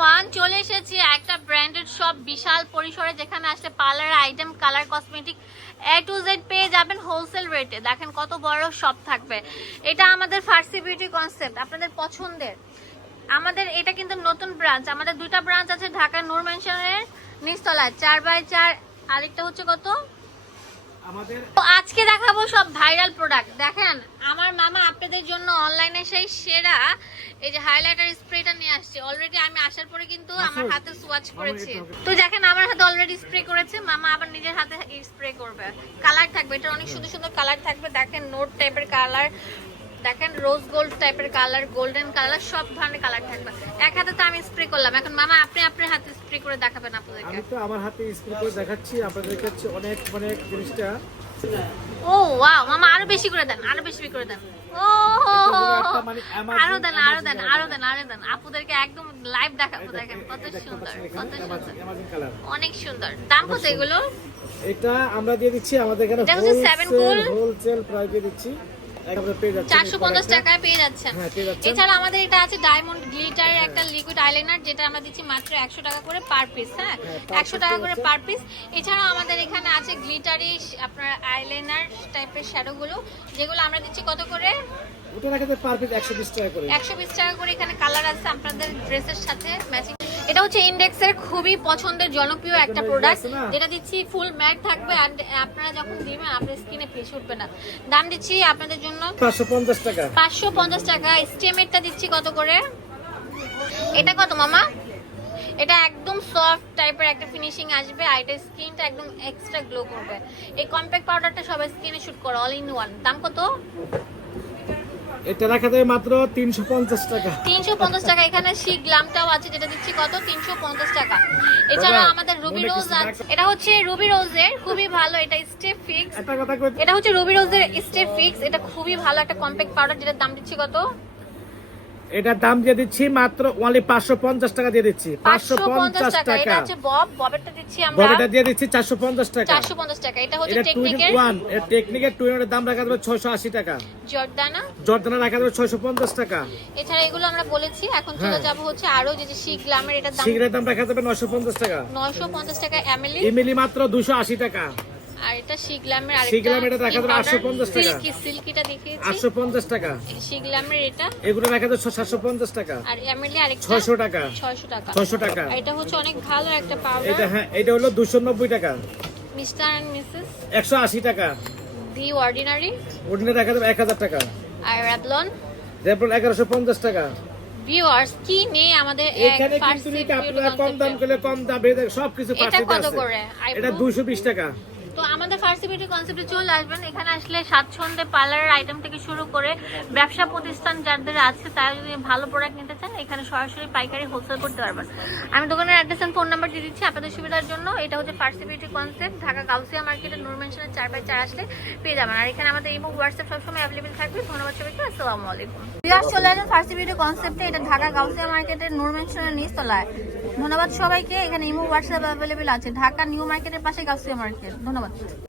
Everyone চলে এসেছি একটা ব্র্যান্ডেড শপ বিশাল পরিসরে যেখানে আসলে parlour item colour cosmetic A to Z পেয়ে যাবেন হোলসেল রেটে দেখেন কত বড় শপ থাকবে। এটা আমাদের ফার্সি বিউটি কনসেপ্ট আপনাদের পছন্দের। আমাদের এটা কিন্তু নতুন ব্রাঞ্চ আমাদের দুইটা ব্রাঞ্চ আছে ঢাকা নূর মেনশনের নিচতলায়। চার বাই চার আরেকটা হচ্ছে কত? তো আজকে দেখাবো সব ভাইরাল প্রোডাক্ট দেখেন আমার মামা আপনাদের জন্য অনলাইনে সেই সেরা এই যে হাইলাইটার স্প্রেটা নিয়ে আসছে। অলরেডি আমি আসার পরে কিন্তু আমার হাতে সোয়াচ করেছি। তো দেখেন আমার হাতে অলরেডি স্প্রে করেছে। মামা আবার নিজের হাতে স্প্রে করবে। কালার থাকবে। এটা অনেক সুন্দর সুন্দর কালার থাকবে। দেখেন নোট টাইপের কালার দেখেন রোজ গোল্ড টাইপের কালার গোল্ডেন কালার সব ধরনের কালার থাকবে। এক হাতে তো আমি স্প্রে করলাম। এখন মামা আপনি আপনার হাতে স্প্রে করে দেখাবেন আপনাদেরকে। আমি তো আমার হাতে স্প্রে করে দেখাচ্ছি। আপনাদের কাছে অনেক অনেক জিনিসটা। ও ওয়াও মামা বেশি করে দেন আরও বেশি করে দেন। ও আরও দেন আরও দেন আরও দেন আরও দেন। আপুদেরকে একদম লাইভ দেখাবো দেখেন কত সুন্দর কত সুন্দর। অনেক সুন্দর। দাম কত এগুলো? এটা আমরা দিয়ে দিচ্ছি আমাদের এখানে হোলসেল প্রাইসে দিচ্ছি। একবারে পেয়ে যাচ্ছেন। চারশো এই পঞ্চাশ product-টা। টাকায় পেয়ে যাচ্ছেন। হ্যাঁ। এছাড়া আমাদের এটা আছে ডায়মন্ড গ্লিটারের একটা লিকুইড আইলাইনার যেটা আমরা দিচ্ছি মাত্র একশো টাকা করে পার পিস হ্যাঁ? হ্যাঁ, per একশো piece টাকা করে পার পিস এছাড়াও আমাদের এখানে আছে গ্লিটারি আপনার আইলাইনার টাইপের শ্যাডো গুলো যেগুলো আমরা দিচ্ছি কত করে? ওটা রাখাতে পার পিস একশো বিশ টাকা করে। একশো বিশ টাকা করে এখানে কালার আছে আপনাদের ড্রেসের সাথে ম্যাচিং এটা হচ্ছে ইন্ডেক্সের খুবই পছন্দের জনপ্রিয় একটা প্রোডাক্ট যেটা দিচ্ছি ফুল ম্যাট থাকবে আর আপনারা যখন দিবেন আপনার স্কিনে ফেসে উঠবে না। দাম দিচ্ছি আপনাদের জন্য পাঁচশো পঞ্চাশ টাকা। পাঁচশো পঞ্চাশ টাকা। স্টেমেরটা দিচ্ছি কত করে? এটা কত মামা? এটা একদম সফট টাইপের একটা ফিনিশিং আসবে। আর এটা স্কিনটা একদম এক্সট্রা গ্লো করবে। এই কম্প্যাক্ট পাউডারটা সবাই স্কিনে শুট করো অল ইন ওয়ান দাম কত? এটা রাখা যায় মাত্র তিনশো পঞ্চাশ টাকা। তিনশো পঞ্চাশ টাকা। এখানে শি গ্লামটাও আছে যেটা দিচ্ছি কত? তিনশো পঞ্চাশ টাকা। এছাড়া আমাদের রুবি রোজ আছে। এটা হচ্ছে রুবি রোজের খুবই ভালো। এটা স্টেপ ফিক্স। এটা কথা এটা হচ্ছে রুবি রোজের স্টেপ ফিক্স। এটা খুবই ভালো একটা কম্প্যাক্ট পাউডার যেটার দাম দিচ্ছি কত? এটার দাম দিয়ে দিচ্ছি মাত্র অনলি পাঁচশো পঞ্চাশ টাকা দিয়ে দিচ্ছি। পাঁচশো পঞ্চাশ টাকা। এটা টাকা হচ্ছে বব ববেরটা দিচ্ছি আমরা। বডিটা দিয়ে দিচ্ছি চারশো পঞ্চাশ টাকা। চারশো পঞ্চাশ টাকা। এটা হচ্ছে টেকনিকের ওয়ান টেকনিকের টু এর দাম রাখা যাবে ছয়শো আশি টাকা। জর্দানা? জর্দানা রাখা যাবে ছয়শো পঞ্চাশ টাকা। এছাড়া এগুলো আমরা বলেছি। এখন চলে হ্যাঁ। যাব হচ্ছে আরও যে শি গ্লামের এটার দাম। রাখা যাবে নয়শো পঞ্চাশ টাকা। নয়শো পঞ্চাশ টাকা এমএলই ইমিলি মাত্র দুশো আশি টাকা। আর এটা শি গ্লামের শি গ্লাম এটা রাখা যাবে 850 টাকা। সিল্কি সিল্কিটা দেখিয়েছি। টাকা। এটা। এগুলো রাখা টাকা। আর আরেকটা টাকা। ছয়শো টাকা। ছয়শো টাকা। এটা হচ্ছে অনেক ভালো একটা এটা হ্যাঁ এটা হলো দুশো নব্বই টাকা। Mister and missus. একশো আশি টাকা। The ordinary. রাখা টাকা। আর টাকা। ভিউয়ার্স কি নেই আমাদের এখানে কিন্তু আপনারা কম দাম করলে কম দাম সবকিছু কত আছে। এটা টাকা। তো আমাদের ফার্সি বিউটি কনসেপ্টে চলে আসবেন। এখানে আসলে স্বাচ্ছন্দ্যে পার্লারের আইটেম থেকে শুরু করে ব্যবসা প্রতিষ্ঠান যাদের আছে, তারা যদি ভালো প্রোডাক্ট নিতে চান, এখানে সরাসরি পাইকারি হোলসেল করতে পারবেন। আমি দোকানের অ্যাড্রেস ফোন নাম্বার দিয়ে দিচ্ছি আপনাদের সুবিধার জন্য। এটা হচ্ছে ফার্সি বিউটি কনসেপ্ট ঢাকা নূরমেনশনের চার বাই চার আসলে পেয়ে যাবেন। আর এখানে আমাদের ইমো হোয়াটসঅ্যাপ সবসময় অ্যাভেলেবেল থাকবে। ধন্যবাদ সবাইকে, আসসালামু আলাইকুম। বিয়ার চলে আসেন ফার্সি বিউটি কনসেপ্টে এটা ঢাকা গাউসিয়া মার্কেটের নূর মেনশনের নিচতলায়। ধন্যবাদ সবাইকে, এখানে ইমো হোয়াটসঅ্যাপ অ্যাভেলেবেল আছে। ঢাকা নিউ মার্কেটের পাশে গাউসিয়া মার্কেট ধন্যবাদ। 하나만.